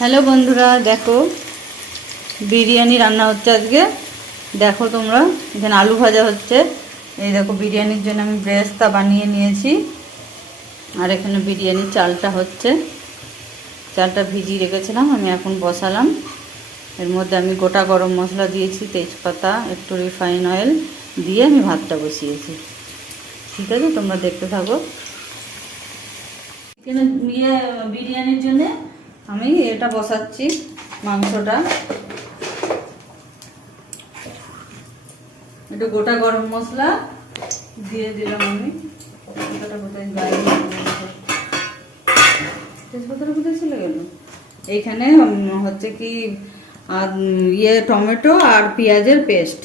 Hello বন্ধুরা, দেখো বিরিয়ানি রান্না হচ্ছে আজকে। দেখো তোমরা, এখানে আলু ভাজা হচ্ছে। এই দেখো বিরিয়ানির জন্য আমি ব্রেস্তা বানিয়ে নিয়েছি। আর এখানে বিরিয়ানির চালটা হচ্ছে, চালটা ভিজিয়ে রেখেছিলাম, আমি এখন বসালাম। এর মধ্যে আমি গোটা গরম মশলা দিয়েছি, তেজপাতা, একটু রিফাইন অয়েল দিয়ে আমি ভাতটা বসিয়েছি। ঠিক আছে, তোমরা দেখতে থাকো। এখানে বিরিয়ানির জন্য আমি এটা বসাচ্ছি, মাংসটা। একটু গোটা গরম মশলা দিয়ে দিলাম আমি। তেজপাতাটা কোথায় চলে গেল? এইখানে হচ্ছে কি টমেটো আর পেঁয়াজের পেস্ট।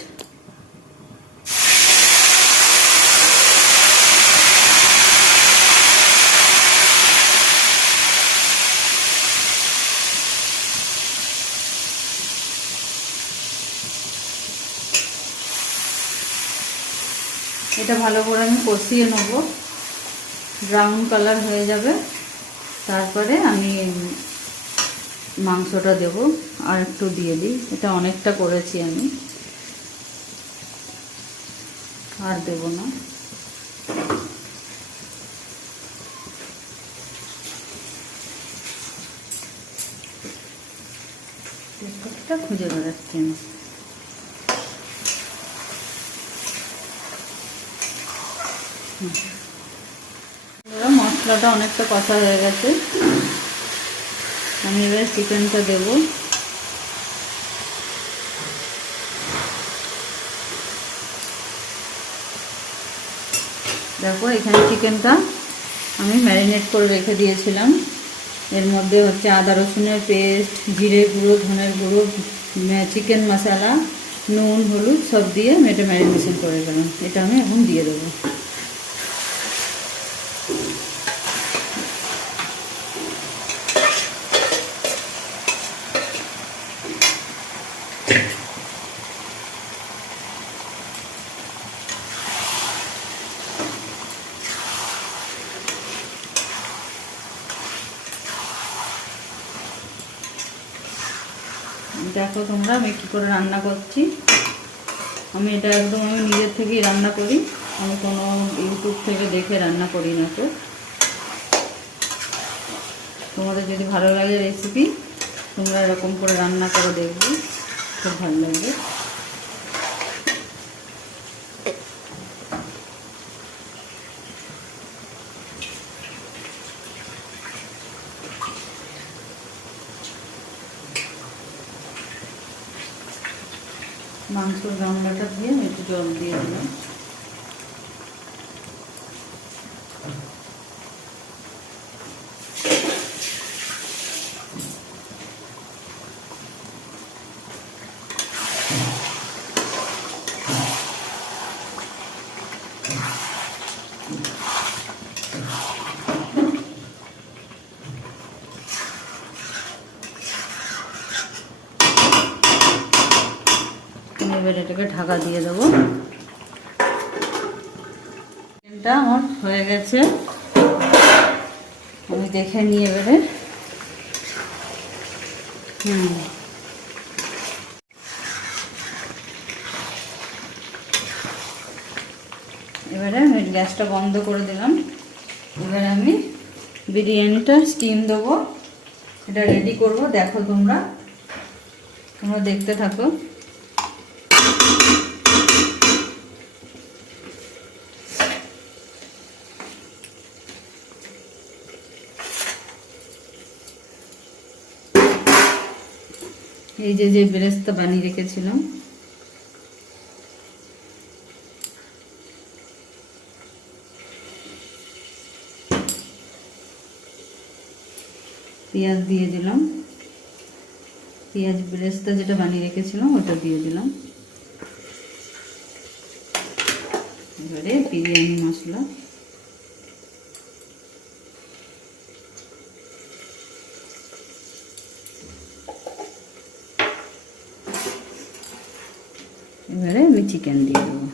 এটা ভালো করে আমি কষিয়ে নেব, ব্রাউন কালার হয়ে যাবে। তারপরে আমি মাংসটা দেব, আর একটু দিয়ে দিই। এটা অনেকটা করেছি আমি, আর দেব না। তেজপাতাটা খুঁজে বেড়াচ্ছি আমি। মশলাটা অনেকটা কষা হয়ে গেছে, আমি এবার চিকেনটা দেব। দেখো এখানে চিকেনটা আমি ম্যারিনেট করে রেখে দিয়েছিলাম। এর মধ্যে হচ্ছে আদা রসুনের পেস্ট, জিরে গুঁড়ো, ধনের গুঁড়ো, চিকেন মশলা, নুন, হলুদ সব দিয়ে আমি এটা ম্যারিনেশন করে গেলাম। এটা আমি এখন দিয়ে দেবো। দেখো তোমরা আমি কী করে রান্না করছি। আমি এটা একদম আমি নিজের থেকেই রান্না করি, আমি কোনো ইউটিউব থেকে দেখে রান্না করি না। তো তোমাদের যদি ভালো লাগে রেসিপি, তোমরা এরকম করে রান্না করে দেখবে, খুব ভালো লাগবে। মাংসের গামলাটা দিয়ে আমি একটু জল দিয়ে দিলাম। এবার এটাকে ঢাকা দিয়ে দেবো। চিকেনটা আমার হয়ে গেছে, আমি দেখে নিয়ে এবারে এবারে আমি গ্যাসটা বন্ধ করে দিলাম। এবারে আমি বিরিয়ানিটা স্টিম দেবো, এটা রেডি করব। দেখো তোমরা দেখতে থাকো। এই যে বেরেস্তা বানিয়ে রেখেছিলাম, পেঁয়াজ দিয়ে দিলাম, পেঁয়াজ বেরেস্তা যেটা বানিয়ে রেখেছিলাম ওটা দিয়ে দিলাম। এবারে বিরিয়ানি মশলা, এবারে আমি চিকেন দিয়ে দেবো।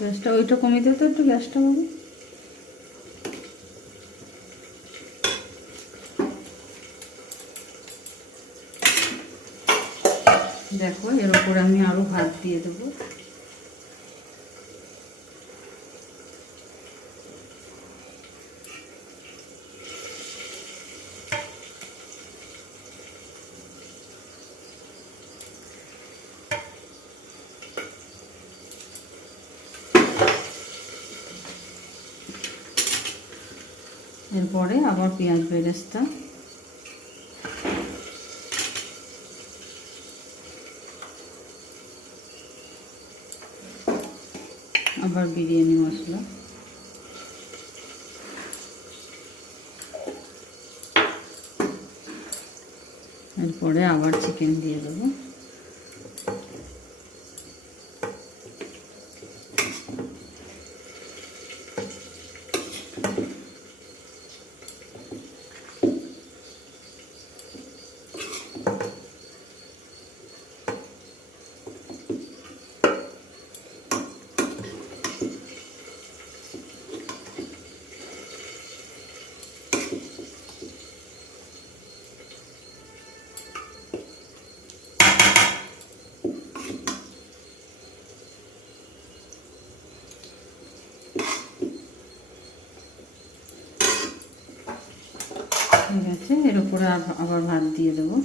গ্যাসটা ওইটা কমিতে তো একটু গ্যাসটা হবে। দেখো এর উপরে আমি আরো ভাত দিয়ে দেবো। এরপরে আবার পেঁয়াজ বেরেস্তা, আবার বিরিয়ানি মশলা, এরপরে আবার চিকেন দিয়ে দেবো। ঠিক আছে, এর উপরে আবার ভাত দিয়ে দেবো।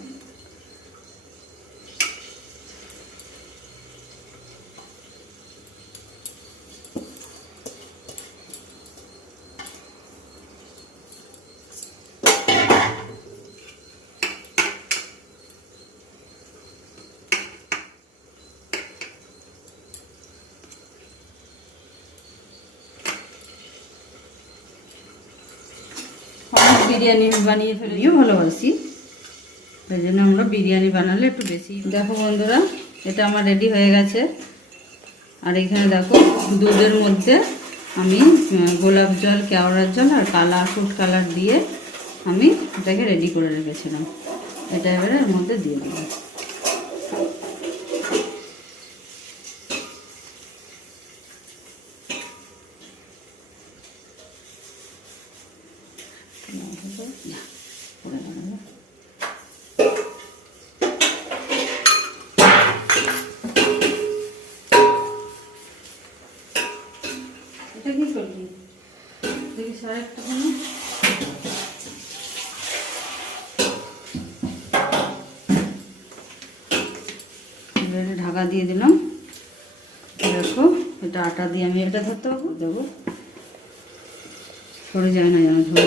বিরিয়ানি বানিয়ে ফেলিও ভালোবাসি, তাই জন্য আমরা বিরিয়ানি বানালে একটু বেশি। দেখো বন্ধুরা, এটা আমার রেডি হয়ে গেছে। আর এখানে দেখো দুধের মধ্যে আমি গোলাপ জল, কেওড়ার জল আর ফুড কালার দিয়ে আমি এটাকে রেডি করে রেখেছিলাম। এটা এবারে এর মধ্যে দিয়ে দেবো। এটা কি করবি দেখি সাড়ে একটা ঢাকা দিয়ে দিলাম। দেখো এটা আটা দিয়ে আমি এটা ধরতে পারবো, দেবো সরে যায় না যেন ঝুলে।